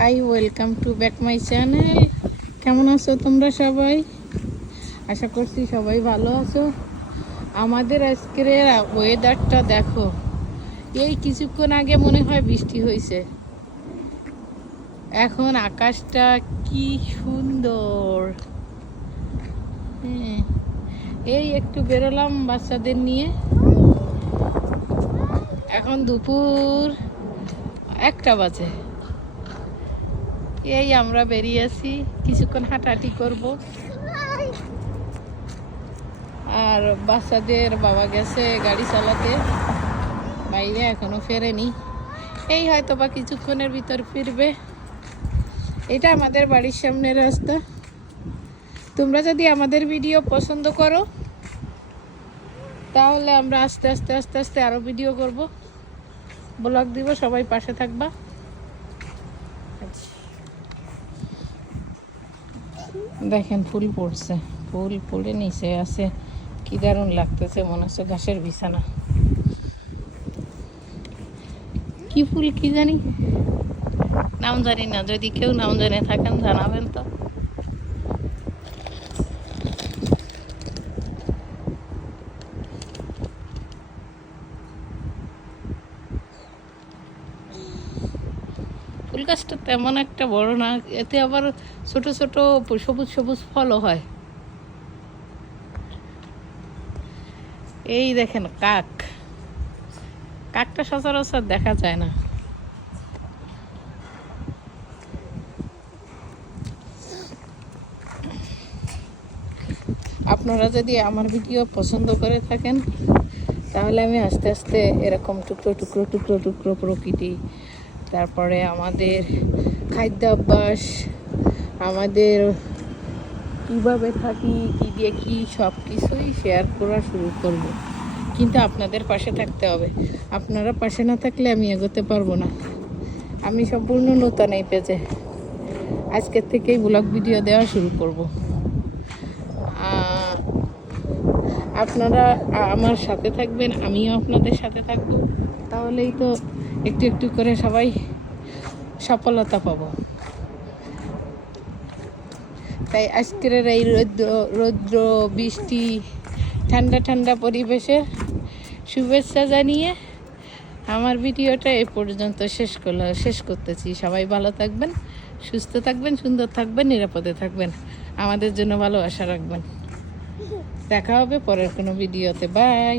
High, welcome to back my channel. কেমন আছো তোমরা সবাই? আশা করছি সবাই ভালো আছো। আমাদের আজকের ওয়েদারটা দেখো, এই কিছুক্ষণ আগে মনে হয় বৃষ্টি হয়েছে। এখন আকাশটা কি সুন্দর। হ্যাঁ, এই একটু বেরোলাম বাচ্চাদের নিয়ে। এখন দুপুর 1টা বাজে। এই আমরা বেরিয়েছি, কিছুক্ষণ হাঁটাহাঁটি করব। আর বাচ্চাদের বাবা গেছে গাড়ি চালাতে, বাইরে এখনো ফেরেনি। এই হয়তো বা কিছুক্ষণের ভিতর ফিরবে। এটা আমাদের বাড়ির সামনের রাস্তা। তোমরা যদি আমাদের ভিডিও পছন্দ করো তাহলে আমরা আস্তে আস্তে আস্তে আস্তে আরো ভিডিও করব, ব্লগ দিব। সবাই পাশে থাকবা। দেখেন ফুল পড়ছে, ফুল পড়ে নিচে আছে, কি দারুণ লাগতেছে, মনে হচ্ছে ঘাসের বিছানা। কি ফুল কি জানি, নাম জানি না। যদি কেউ নাম জেনে থাকেন জানাবেন তো। ফুল গাছটা তেমন একটা বড় না, এতে আবার ছোট ছোট সবুজ সবুজ ফলও হয়। এই দেখেন কাক, কাকটা সচরাচর দেখা যায় না। আপনারা যদি আমার ভিডিও পছন্দ করে থাকেন তাহলে আমি আস্তে আস্তে এরকম টুকরো টুকরো টুকরো টুকরো প্রকৃতি, তারপরে আমাদের খাদ্যাভ্যাস, আমাদের কীভাবে থাকি, কী দিয়ে কী, সব কিছুই শেয়ার করা শুরু করব। কিন্তু আপনাদের পাশে থাকতে হবে। আপনারা পাশে না থাকলে আমি এগোতে পারবো না। আমি সম্পূর্ণ নতুন এই পেজে, আজকের থেকেই ব্লগ ভিডিও দেওয়া শুরু করব। আপনারা আমার সাথে থাকবেন, আমিও আপনাদের সাথে থাকব। তাহলেই তো একটু একটু করে সবাই সফলতা পাব। তাই আজকের এই রৌদ্র বৃষ্টি ঠান্ডা ঠান্ডা পরিবেশের শুভেচ্ছা জানিয়ে আমার ভিডিওটা এ পর্যন্ত শেষ করতেছি। সবাই ভালো থাকবেন, সুস্থ থাকবেন, সুন্দর থাকবেন, নিরাপদে থাকবেন, আমাদের জন্য ভালোবাসা রাখবেন। দেখা হবে পরের কোনো ভিডিওতে। বাই।